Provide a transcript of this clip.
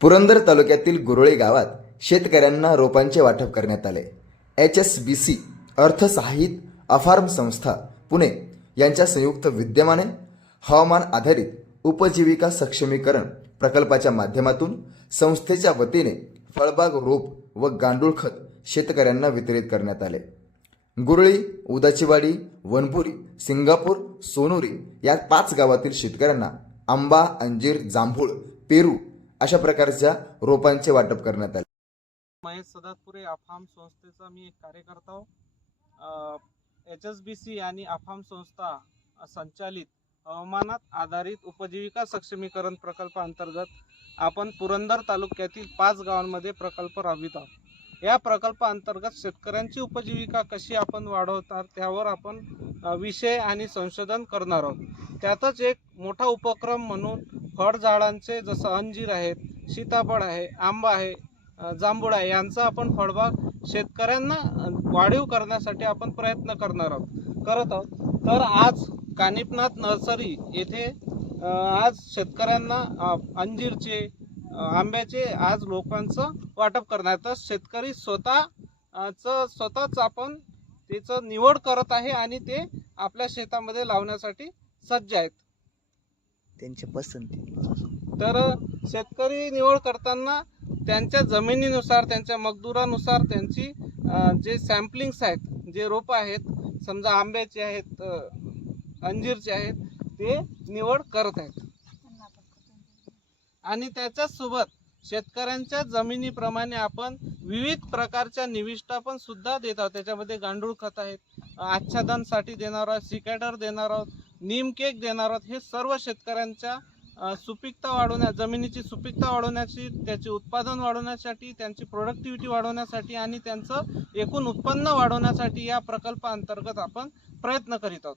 पुरंदर तालुक्यातील गुरळे गावात शेतकऱ्यांना रोपांचे वाटप करण्यात आले. एच एस बी सी अर्थसहाय्यित अफार्म संस्था पुणे यांच्या संयुक्त विद्यमाने हवामान आधारित उपजीविका सक्षमीकरण प्रकल्पाच्या माध्यमातून संस्थेच्या वतीने फळबाग रोप व गांडूळ खत शेतकऱ्यांना वितरित करण्यात आले. गुरळी उदाचीवाडी वनपुरी सिंगापूर सोनुरी या पाच गावातील शेतकऱ्यांना आंबा अंजीर जांभूळ पेरू अशा प्रकारच्या रोपांचे वाटप करण्यात आले. महेश सदातपुरे अफाम संस्थेचा मी एक कार्यकर्ता एच एस बी सी आणि अफाम संस्था संचालित हवामानात आधारित उपजीविका सक्षमीकरण प्रकल्पाअंतर्गत आपण पुरंदर तालुक्यातील पाच गावांमध्ये प्रकल्प राबवित आहोत. या प्रकल्पाअंतर्गत शेतकऱ्यांची उपजीविका कशी आपण वाढवतात त्यावर आपण विषय आणि संशोधन करणार आहोत. त्यातच एक मोठा उपक्रम म्हणून फळझाडांचे जसं अंजीर आहेत सीताफळ आहे आंबा आहे जांभूळ आहे यांचा आपण फळबाग शेतकऱ्यांना वाढीव करण्यासाठी आपण प्रयत्न करणार आहोत करत आहोत. तर आज कानिपनाथ नर्सरी येथे आज शेतकऱ्यांना अंजीरचे आंब्याचे आज लोकांचं वाटप करणार तर शेतकरी स्वतः स्वतःच आपण त्याचं निवड करत आहे आणि ते आपल्या शेतामध्ये लावण्यासाठी सज्ज आहेत. त्यांची पसंती. तर शेतकरी निवड करताना त्यांच्या जमिनीनुसार त्यांच्या मजदुरानुसार त्यांची जे सॅम्पलिंग्स आहेत जे रोपं आहेत समजा आंब्याचे आहेत अंजीरचे आहेत ते निवड करत आहेत. आणि त्याच्यासोबत शेतकऱ्यांच्या जमिनीप्रमाणे आपण विविध प्रकारच्या निविष्ठा पण सुद्धा देत आहोत. त्याच्यामध्ये गांडूळ खत आहेत आच्छादनसाठी देणार आहोत सिकॅडर देणार आहोत नीम केक देणार आहोत हे सर्व शेतकऱ्यांच्या सुपीकता वाढवण्या जमिनीची सुपीकता वाढवण्याची त्याचे उत्पादन वाढवण्यासाठी त्यांची प्रोडक्टिव्हिटी वाढवण्यासाठी आणि त्यांचं एकूण उत्पन्न वाढवण्यासाठी या प्रकल्पाअंतर्गत आपण प्रयत्न करीत आहोत.